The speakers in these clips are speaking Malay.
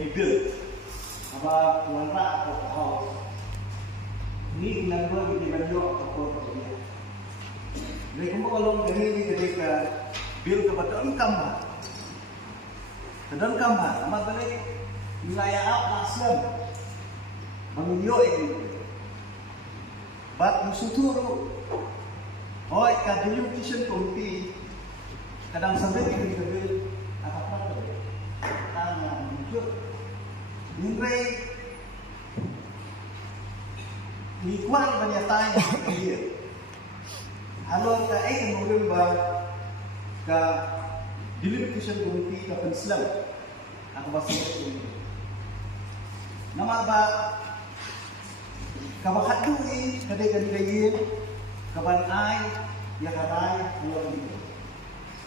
figure apa warna atau house ini number di value atau dia. Jadi kalau ini ketika bill kepada kamar, dan kamar, amat balik wilayah apa Islam mengunjau ini. Bat musuh turu, oh kadang kitchen committee kadang sampai kita bill apa tu, tangan muncul, nilai likuan banyak tanya dia. Halo ka ay kemudian ka delimitation committee ka Islam ako basta ito nama ba kabakado kadai kaban ay yakaray ulang dito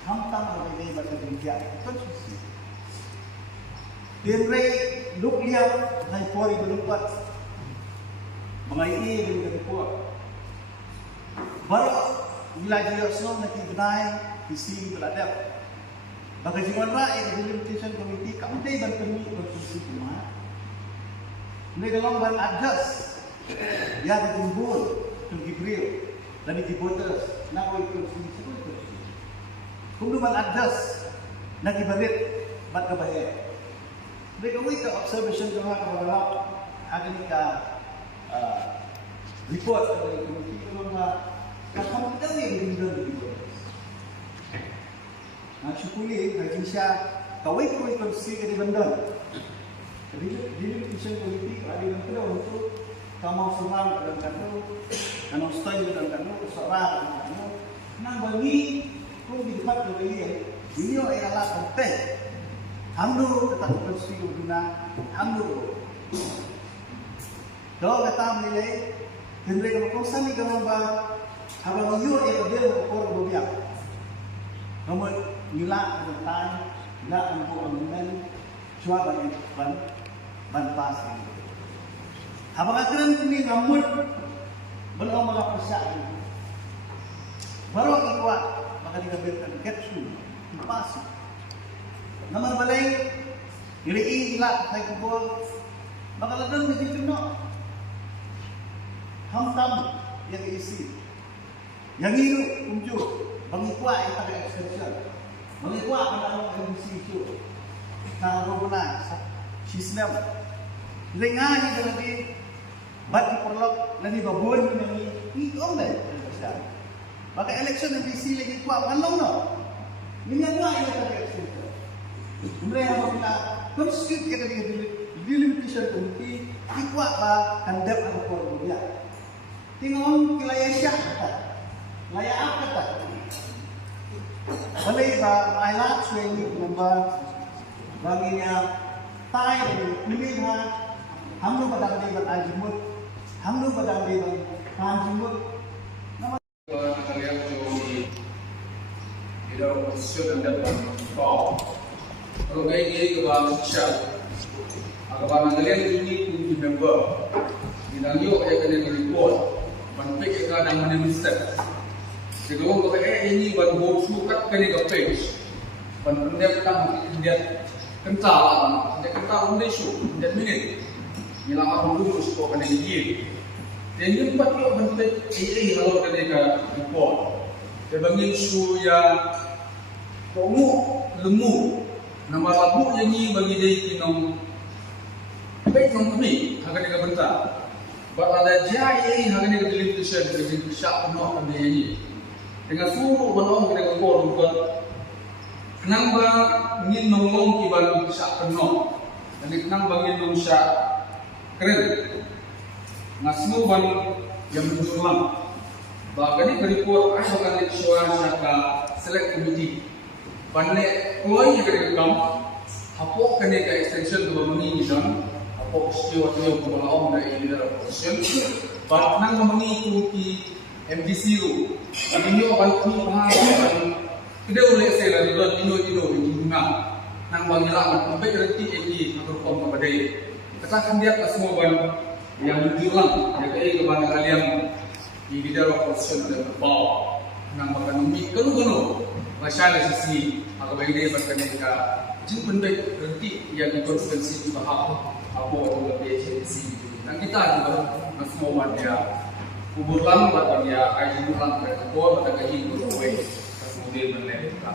hamtam ang may bagay ito susi dinray lukliya ay pori belumpat mga iin ng po baru wilayah Yosno nakikinay isi beladap. Baka jiwan rakyat delimitation committee kaunti ban kami berfungsi cuma. Mereka lomban adjust ya ditimbul ke Gibril dan di voters nak ikut fungsi itu. Kudu ban adjust nak ibarit bat kabaya. Mereka wait observation cuma kalau ada report dari komite cuma kamu tahu yang dibilang begitu. Nah, syukuri bagi saya kawai konstitusi ke di bandar. Jadi delimitation politik ada yang tidak untuk kamu serang dan kamu style dan kamu seorang dan kamu. Nang bagi kau dibuat lebih ini adalah penting. Hamdu tetap konstitusi guna hamdu. Kalau kata menilai, hendak kamu sani kamu habang iyo ay pagdil ng kapor bubiyak. Namun, nila ang tayo, nila ang buong men, siya banpas. Habang akran kini ngamut, belum mga pasya. Baru ikwa, maka digabirkan getsu, pas. Naman balay, nilai ila tayo kubol, maka ladang dito no. Hamtam yang isi. Yang itu unjuk mengikuat yang pada extension, mengikuat dalam MBC itu, kalau guna sistem, lengah ini berarti bagi perlok nanti babon ini omel, maka election MBC lagi kuat kalau no, ini apa yang pada extension, mereka apabila konstitusi kita di delimitation committee kuat bah handap atau korban, tinggal wilayah syah. Layak apa tak? Boleh ayat suami member baginya tay ini hamlu padang di berajimut, hamlu padang di berajimut. Nama kalian jadi tidak position dan dapat kau. Kalau gaya kebangsaan sosial, agak kalian ini kunci member. Tidak yuk ya kalian report, banpik kadang mana mistake. Segala kau ini ban bosu kat kini ke page, ban pendek tang dia kental, dia kental undi su, dia minit, hilang aku dulu su kau kena gigi. Dan yang empat yo bentuk kalau kena ke report, dia bangin su ya kamu lemu, nama labu yang ni bagi dia kinong, baik nong kami, akan dia bentar. Bapak ada jaya hari ini delimitation dengan syak penuh anda ini. Dengan suruh menolong dengan kor bukan kenapa ingin menolong kiban syak penuh dan kenapa ingin menolong syak keren ngasuh ban yang menjulang bahkan ini berikut asalkan suara syaka select committee bandek keluar yang kena kam hapok kena ke extension dua mengi dan hapok setiap waktu menolong dari dalam position bahkan mengikuti MDC itu, ini orang tu bahasa kita boleh saya lalu dino guna, nang bangilan, sampai kerti eki berform kepada dia. Katakan dia ke semua ban yang menjulang, jadi kepada kalian di dalam position dan berbau, nang makan mie kenu masyala sisi agak ini bahkan mereka jumpa berhenti yang berkonsensi juga apa orang PhD. Dan kita juga masih mau dia kuburan buat dia kaji bulan mereka tua pada kaji berkuai kemudian menerima.